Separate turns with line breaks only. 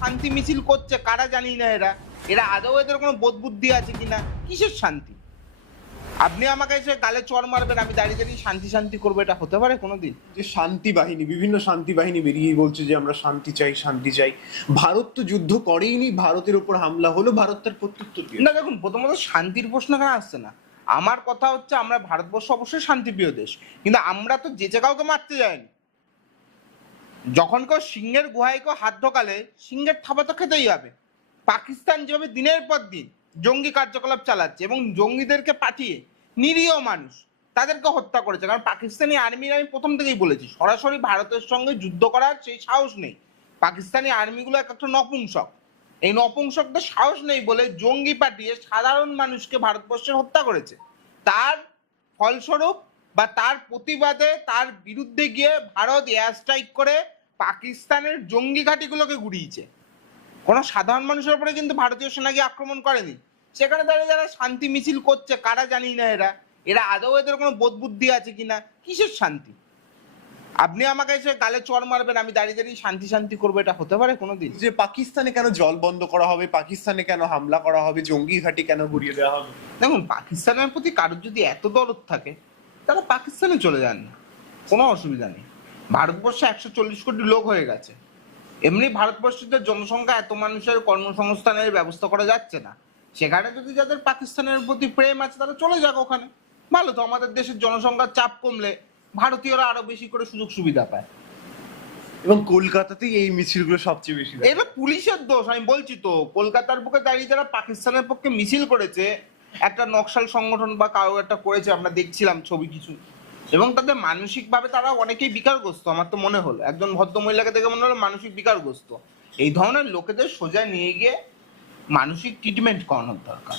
শান্তি মিছিল করছে কারা জানি না এরা। এরা আদৌ এদের কোনো বোধ বুদ্ধি আছে কিনা? কিসের শান্তি? আপনি আমাকে এসে গালে চর মারবেন আমি দাঁড়িয়ে দাঁড়িয়ে শান্তি শান্তি করব এটা হতে পারে কোনোদিন?
যে শান্তি বাহিনী বিভিন্ন শান্তি বাহিনী বেরিয়েই বলছে যে আমরা শান্তি চাই শান্তি চাই। ভারত তো যুদ্ধ করেইনি ভারতের উপর হামলা হলো ভারত তার প্রত্যুত্তর
না দেখুন প্রথমত শান্তির প্রশ্ন কেন আসছে না। আমার কথা হচ্ছে আমরা ভারতবর্ষ অবশ্যই শান্তিপ্রিয় দেশ। কিন্তু আমরা তো যে যে কাউকে মারতে যাইনি। যখন কেউ সিংহের গুহায় কেউ হাত ঢোকালে সিংহের থাবা তো খেতেই হবে। পাকিস্তান যেভাবে দিনের পর দিন জঙ্গি কার্যকলাপ চালাচ্ছে এবং জঙ্গিদেরকে পাঠিয়ে নিরীহ মানুষ তাদেরকে হত্যা করেছে, কারণ পাকিস্তানি আর্মির আমি প্রথম থেকেই বলেছি, সরাসরি ভারতের সঙ্গে যুদ্ধ করার সেই সাহস নেই। পাকিস্তানি আর্মিগুলো এক একটা নপুংসক। এই নপুংসকদের সাহস নেই বলে জঙ্গি পাঠিয়ে সাধারণ মানুষকে ভারতবর্ষে হত্যা করেছে। তার ফলস্বরূপ বা তার প্রতিবাদে তার বিরুদ্ধে গিয়ে ভারত এয়ার স্ট্রাইক করে পাকিস্তানের জঙ্গি ঘাঁটিগুলোকে গুড়িয়েছে। কোনো সাধারণ মানুষের উপরে কিন্তু ভারতীয় সেনা গিয়ে আক্রমণ করেনি। সেখানে দাঁড়িয়ে যারা শান্তি মিছিল করছে কারা জানি না এরা। এরা আদৌ এদের কোনো বোধ বুদ্ধি আছে কিনা? কিসের শান্তি? আপনি আমাকে এসে গালে চর মারবেন আমি দাঁড়িয়ে দাঁড়িয়ে শান্তি শান্তি করব এটা হতে পারে কোনোদিন?
যে পাকিস্তানে কেন জল বন্ধ করা হবে পাকিস্তানে কেন হামলা করা হবে জঙ্গি ঘাঁটি কেন ঘুরিয়ে দেওয়া হবে?
দেখুন পাকিস্তানের প্রতি কারোর যদি এত দরদ থাকে তারা পাকিস্তানে চলে যান। কোনো অসুবিধা নেই। ভারতবর্ষে একশো চল্লিশ কোটি লোক হয়ে গেছে। এমনি ভারতবর্ষের জনসংখ্যা এত মানুষের কর্মসংস্থানের ব্যবস্থা করা যাচ্ছে না। সেখানে যদি যাদের পাকিস্তানের প্রতি প্রেম আছে তারা চলে যাক ওখানে। ভালো তো আমাদের দেশের জনসংখ্যার চাপ কমলে ভারতীয়রা আরও বেশি করে সুযোগ সুবিধা পায়।
এবং কলকাতাতেই এই মিছিলগুলো সবচেয়ে বেশি
এটা পুলিশের দোষ আমি বলছি তো কলকাতার বুকে দাঁড়িয়ে যারা পাকিস্তানের পক্ষে মিছিল করেছে একটা নকশাল সংগঠন বা কারও একটা করেছে, আমরা দেখছিলাম ছবি কিছু। এবং তাদের মানসিকভাবে তারা অনেকেই বিকারগ্রস্ত, আমার তো মনে হলো। একজন ভদ্র মহিলাকে দেখে মনে হলো মানসিক বিকারগ্রস্ত। এই ধরনের লোকেদের সোজা নিয়ে গিয়ে মানসিক ট্রিটমেন্ট করানোর দরকার।